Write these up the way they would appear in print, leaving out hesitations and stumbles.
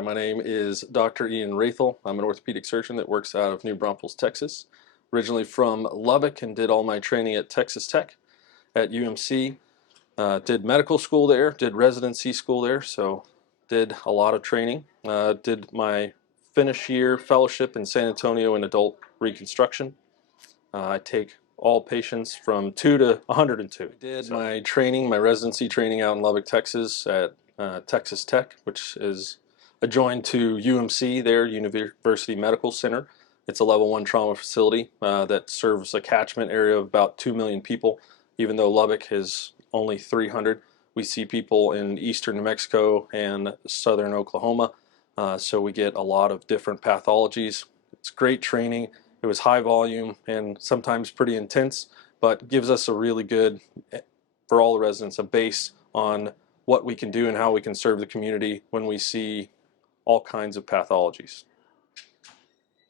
Hi, my name is Dr. Ratheal. I'm an orthopedic surgeon that works out of New Braunfels, Texas. Originally from Lubbock and did all my training at Texas Tech at UMC. Did medical school there, did residency school there, so did a lot of training. Did my finish year fellowship in San Antonio in adult reconstruction. I take all patients from 2 to 102. Did my training, my residency training out in Lubbock, Texas at Texas Tech, which is adjoined to UMC there, University Medical Center. It's a level 1 trauma facility that serves a catchment area of about 2 million people. Even though Lubbock is only 300, we see people in eastern New Mexico and southern Oklahoma, so we get a lot of different pathologies. It's great training. It was high volume and sometimes pretty intense, but gives us a really good, for all the residents, a base on what we can do and how we can serve the community when we see all kinds of pathologies.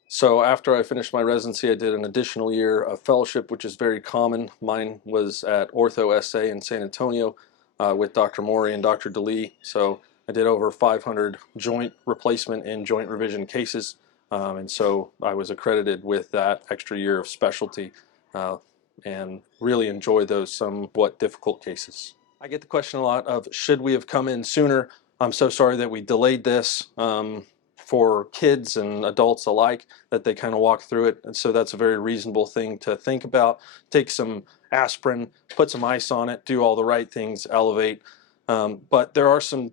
So after I finished my residency, I did an additional year of fellowship, which is very common. Mine was at Ortho SA in San Antonio with Dr. Morrey and Dr. DeLee. So I did over 500 joint replacement and joint revision cases. And so I was accredited with that extra year of specialty and really enjoy those somewhat difficult cases. I get the question a lot of, should we have come in sooner? I'm so sorry that we delayed this for kids and adults alike, that they kind of walk through it. And so that's a very reasonable thing to think about. Take some aspirin, put some ice on it, do all the right things, elevate. But there are some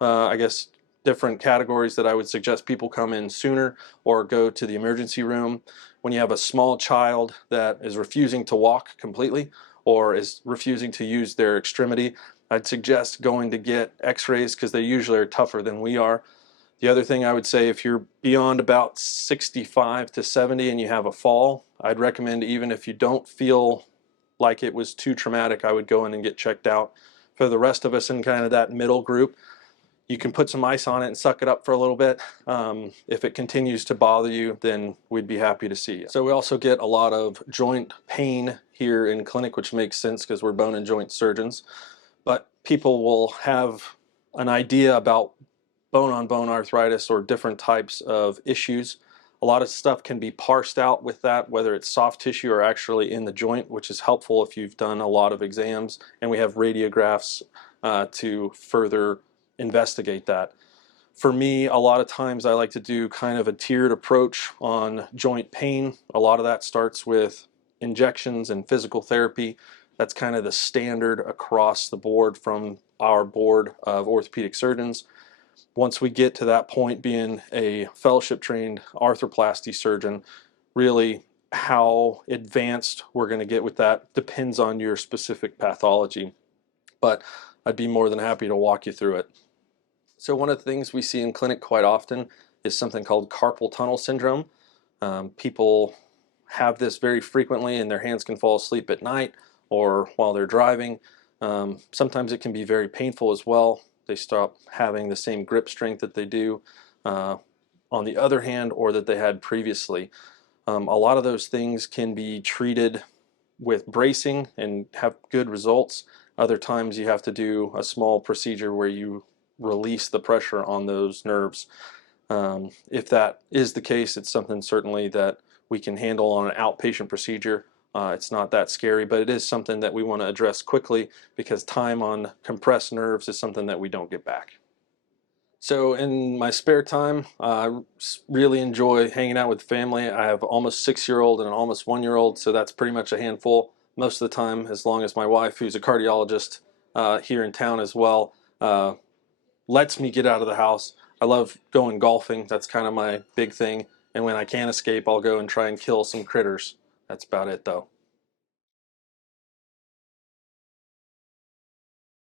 I guess, different categories that I would suggest people come in sooner or go to the emergency room. When you have a small child that is refusing to walk completely or is refusing to use their extremity, I'd suggest going to get x-rays because they usually are tougher than we are. The other thing I would say, if you're beyond about 65 to 70 and you have a fall, I'd recommend, even if you don't feel like it was too traumatic, I would go in and get checked out. For the rest of us in kind of that middle group, you can put some ice on it and suck it up for a little bit. If it continues to bother you, then we'd be happy to see you. So we also get a lot of joint pain here in clinic, which makes sense because we're bone and joint surgeons. But people will have an idea about bone-on-bone arthritis or different types of issues. A lot of stuff can be parsed out with that, whether it's soft tissue or actually in the joint, which is helpful if you've done a lot of exams, and we have radiographs to further investigate that. For me, a lot of times I like to do kind of a tiered approach on joint pain. A lot of that starts with injections and physical therapy. That's kind of the standard across the board from our board of orthopedic surgeons. Once we get to that point, being a fellowship trained arthroplasty surgeon, really how advanced we're going to get with that depends on your specific pathology. But I'd be more than happy to walk you through it. So one of the things we see in clinic quite often is something called carpal tunnel syndrome. People have this very frequently, and their hands can fall asleep at night or while they're driving. Sometimes it can be very painful as well. They stop having the same grip strength that they do on the other hand, or that they had previously. A lot of those things can be treated with bracing and have good results. Other times you have to do a small procedure where you release the pressure on those nerves. If that is the case, it's something certainly that we can handle on an outpatient procedure. It's not that scary, but it is something that we want to address quickly because time on compressed nerves is something that we don't get back. So in my spare time, I really enjoy hanging out with family. I have almost 6-year-old and an almost 1-year-old, so that's pretty much a handful most of the time, as long as my wife, who's a cardiologist here in town as well, lets me get out of the house. I love going golfing. That's kind of my big thing. And when I can't escape, I'll go and try and kill some critters. That's about it, though.